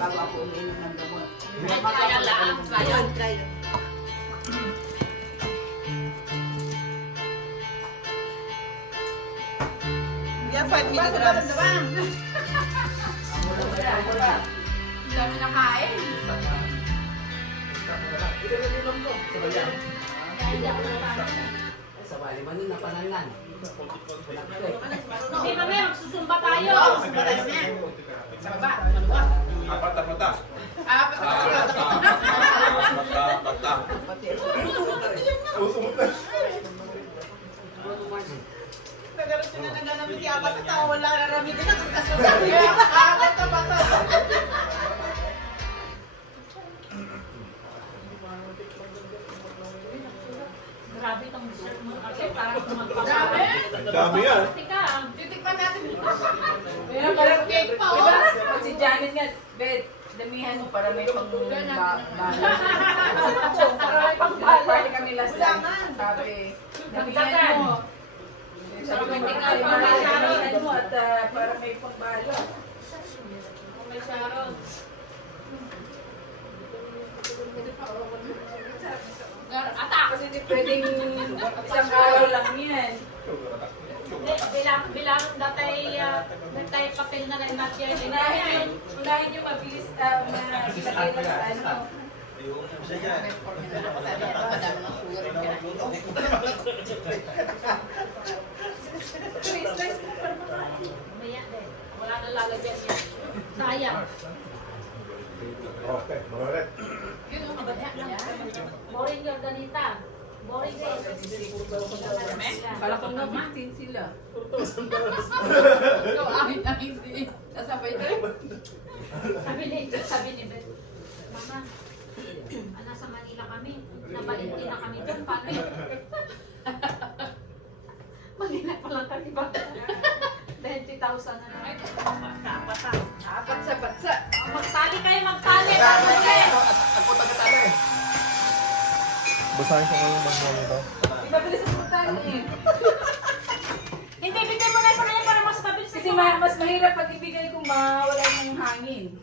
bago ako umiinom ng gamot. Trial lang. Trial. Trial. Yan, 5 milligrams. Ang dami na kain. Sa bali man na pananan. Hindi ba may magsusumba tayo? Apat na mata. Nagaroon sila na ganamit si apat na tao, wala naramit din ang kasunod. Apat na bata. Grabe itong dessert mo kasi parang magpapalala. Grabe. Ang dami yan. Tika. Titikpan natin. Pero parang cake pa, oh. Diba? Si Janet nga, Bet, damihan mo para may pang-balot. Para may pang-balot. Party kami last Wala time. nga. Sabi, Dagdagan. damihan mo. Sabi ko, Dagdagan. damihan mo at para may pang-balot. Kung may Sharon. Ata! Kasi di pwedeng isang araw lang yan. Bilang datay papel na lang natin. Unahin yung mabilis mabilagay na sa ano. Mamaya din. Wala na lalagyan niya. Sayang. Okay, mawalit. Yun yung kabadya na. Boring yung ganita. Boring din. Kala ko na 15 sila. Ikaw, amin na hindi. Nasabay tayo. Sabi ni Beth, Mama, nasa Manila kami. Nabalinti na kami doon. Paano yun? Manila pa lang kami ba? 20,000 na lang. Apat sa batsa. Magtali kayo, magtali. Magtali. Ako taga-tala eh. Basahin ko ngayon manual nito. Ibabilis ang puntahan eh. Hindi, bigay mo na sa kanya para mas mabilis. Kasi mas mahirap pag ibigay kung mawala ng hangin.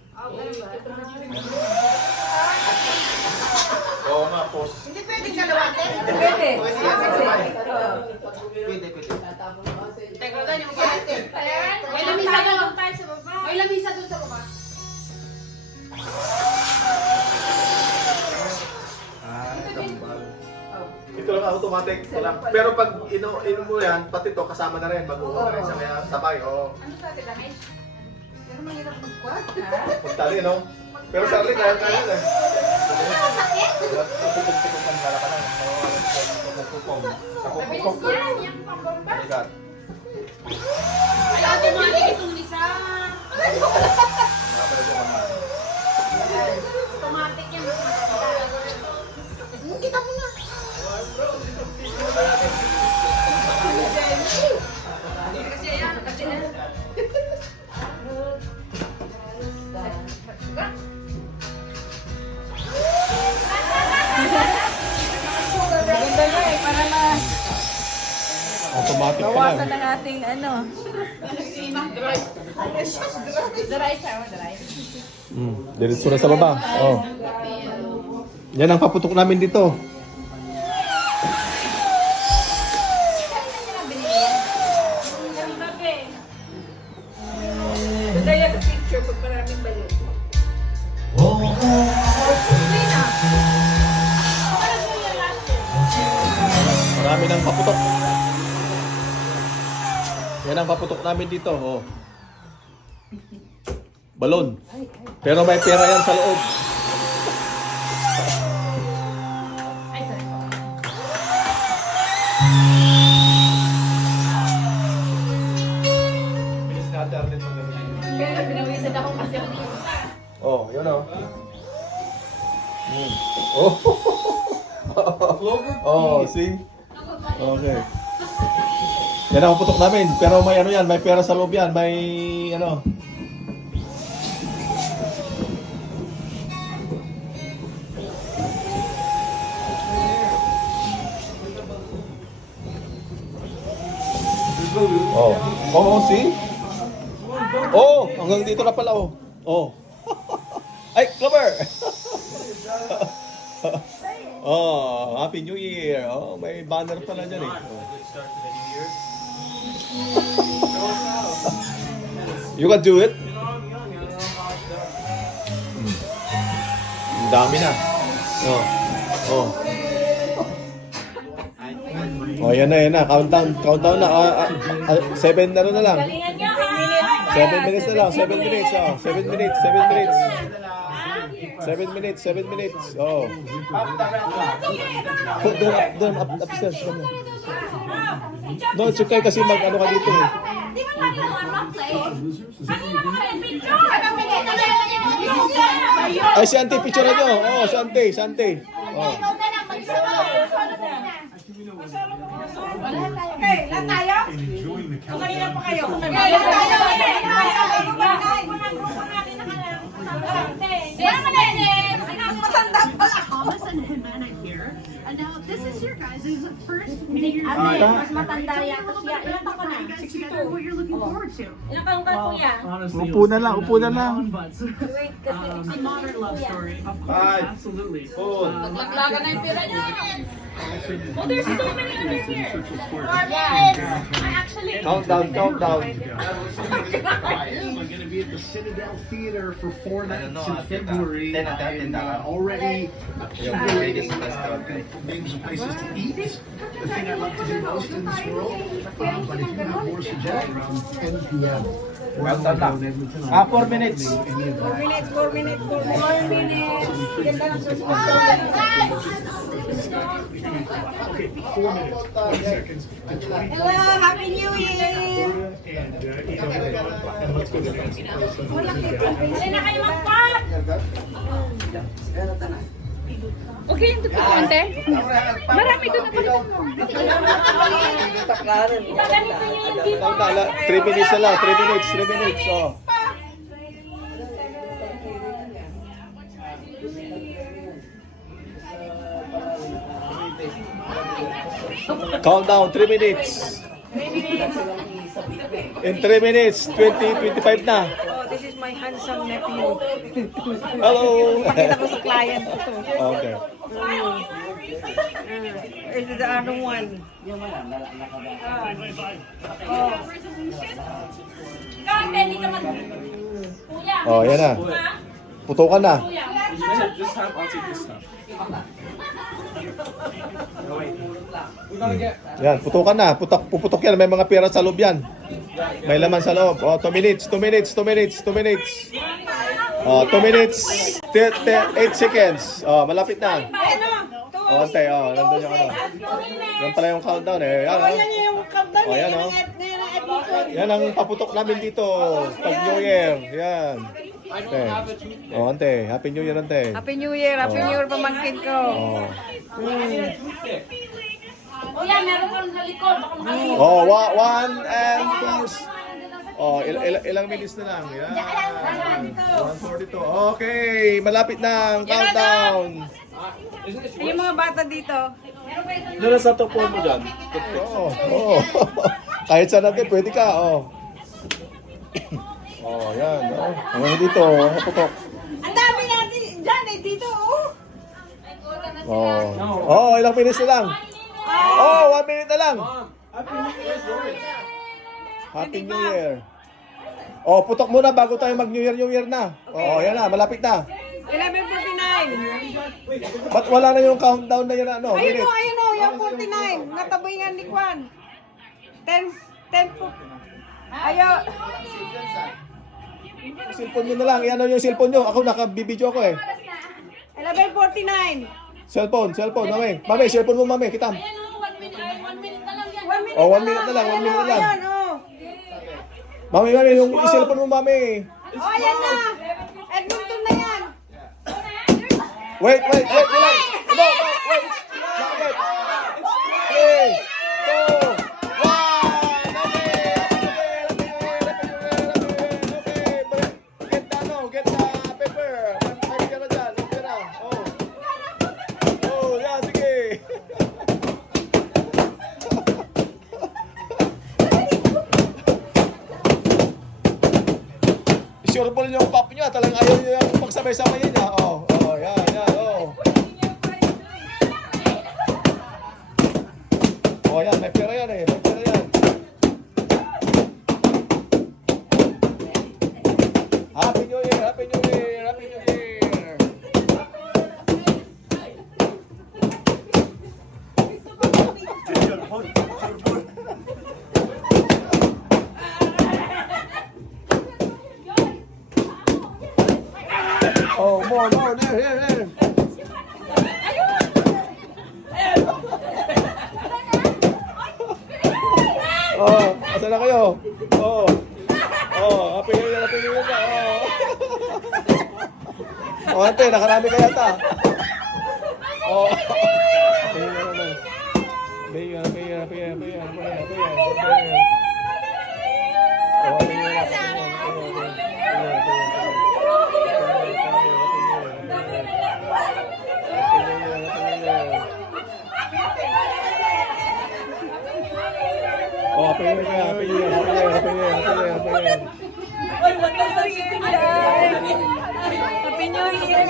Oo nga, post. Hindi pwedeng kalawatin. Pwede. Pwede, pwede. Teka lang yung galit. May lamisa doon tayo sa baba. May lamisa doon sa baba. Tambal. Ito lang automatic. Ito lang. Pero pag inom mo yan, pati to kasama na rin. Mag-uho na rin siya. Kaya sabay, oo. Ano sa atin, Damay? Pero mahirap magkwat. Pagtali, no? Pero sa akin, kaya na. Napupuktikok ang bala ka lang. Napupukong. Mabilis yan, yung pambomba. Aligat. Ay, ate mo, hindi itong lisa. Nakapala ko mga. Automatic yan, mas matanda. Kita mo na. Kasi yan, kasi yan. Maganda na eh, para Automatic ka mawasan lang. ng ating ano. Diretso na sa baba. Oh. Yan ang paputok namin dito. Daya sa picture pag maraming balik. Marami ng paputok. Yan ang paputok namin dito. Oh. Balon. Pero may pera yan sa loob. Ay, sorry. Bilis na Darlene magaling. Kaya pinawisan ako kasi ako dito. Oh, yun oh. Oh. Oh, see? Okay. Yan ang putok namin. Pero may ano yan, may pera sa loob yan. May ano. Oh. Oh, see? Oh, hanggang dito na pala oh. Oh. Ay, Clover! Oh, Happy New Year. Oh, may banner pala dyan eh. Oh. You can do it. Ang dami na. Oh. Oh. Oh, yan na. Countdown na. 7 na lang. 7 minutes na lang. 7 minutes. Oh. 7 minutes. 7 minutes. 7 minutes. 7 minutes. Oh. Doon, upstairs. No, it's okay kasi mag-ano ka dito eh. Di ba lagi naman roleplay? Kanina pa rin picture! Ay, si Auntie, picture nyo. Oh, si Auntie. Oh. Okay, lahat tayo? Kung kanina pa kayo. Lahat tayo. Matanda pala. Thomas and Jimena here. And now this is your guys' first New Year's Ate, Eve. mas matanda yata siya. Ilan taon ka na? You guys together, what you're looking forward to. Ilan taon ka kuya? Honestly, Upo na lang, upo na lang. Wait, kasi A modern love story. Of course, Five. absolutely. Four. Laglagan na yung pera niyo. Oh, there's so many under here. Countdown. We're going to be at the Citadel Theater for 4 nights in February. And already names of places to eat. The thing I love to do most in this world. But if you have more suggestions, around 10 p.m. We're going to go in Edmonton on 4 minutes. any of that. 4 minutes. Ganda ng susunod. Okay, 4 minutes, 40 seconds to 20. Hello, Happy New Year! And let's go to dance. Alin na kayo mag-pop! Okay, yung tupad konti. Marami doon na palitan mo. Ganito yung dito. Countdown. 3 minutes na lang. 3 minutes. 3 minutes. Oh. Countdown. 3 minutes. In 3 minutes, 25 na. Oh, this is my handsome nephew. Hello. Pakita ko sa client ko to. Okay. It's the other one. Kate, hindi ka mag... Kuya. Oh, yan na. Putukan na. Kuya. This time, I'll take this time. Yan, putukan na. Puputok yan. May mga pera sa loob yan. May laman sa loob. Oh, 2 minutes. Oh, 2 minutes. 8 seconds. Oh, malapit na. Oh, antay. Oh, nandun yung ano. Yan pala yung countdown eh. Yan, oh. Yan yung countdown. Oh, yan, oh. Ngayon ang episode. Yan ang paputok namin dito. Pag New Year. Yan. Okay. Oh, ante. Happy New Year, ante. Happy New Year. Happy New Year, pamangkin ko. Oh. Kuya, meron ka sa likod. Baka makalimutan. Oh, 1 and 2. Oh, ilang minutes na lang. Yan. 1:42. Okay, malapit na ang countdown. Yung mga bata dito. Doon na sa top 1 mo dyan. Oo. Oh. Kahit saan natin, pwede ka. Oh. Oh, yan. Oh. Hanggang dito. Putok. Ang dami natin dyan eh, dito oh. Oh. Oh, ilang minutes na lang. Oh, 1 minute na lang. Happy New Year. Oh, putok muna bago tayo mag-New Year na. Oh, yan na. Malapit na. 11:49. Ba't wala na yung countdown na yun? Ano? Ayun Minute. o, yung 49. Nataboy ni Kwan. 10 po. Ayaw. Cellphone nyo na lang. Yan yung cellphone nyo. Ako nakabibidyo ako eh. 11:49. Cellphone, mami. Mami, cellphone mo, mami. Kitam. Ayan o, 1 minute na lang yan. 1 minute. Oh, 1 minute na lang. 1 minute na lang. Ayan oh. Mami, yung cellphone mo, mami. Oh, ayan na. Edmonton na yan. Wait. No, wait. Not yet. 3, 2, 1. Get the paper. Marami ka na dyan. Okay na. Oh, yan, sige. Sure ball yung pop niya. Talagang ayaw niya yung pagsabay. sabay-sabay yun ah. Oh, oh, yan, yan, oh. Oh, yan, may pera yan eh. May pera yan. Happy New Year! Happy New Year! Happy New Year! Oh, more, here. Oh, asa na kayo? Oh. Oh, happy New Year na. Oh. Oh, ante, nakarami ka yata. Oh. Happy New Year naman. Happy New Year. Oh, Happy New Year. Oh, Happy New Year. Oy, wag ka sa chicken dyan. Happy New Year.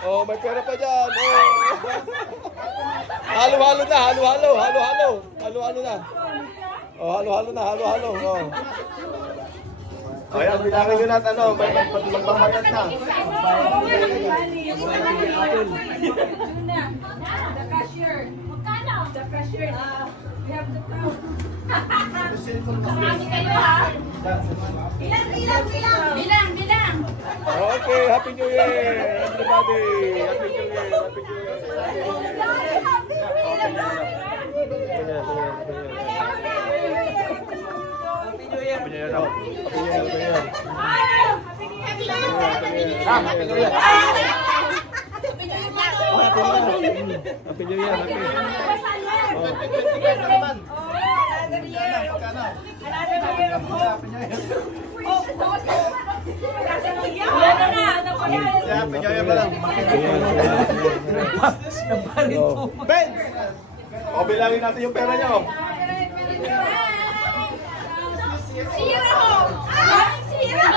Oh, may pera pa dyan. Oh. Halo-halo na. Halo-halo na. Oh, halo-halo na. Oh. Ayan, bilangin nyo natin, ano, magbabayad na. The cashier. Magkano? The cashier. We have the crowd. Marami kayo ha? Bilang. Okay, Happy New Year, everybody. Happy New Ben! O, bilangin natin yung pera nyo. Zero! Zero!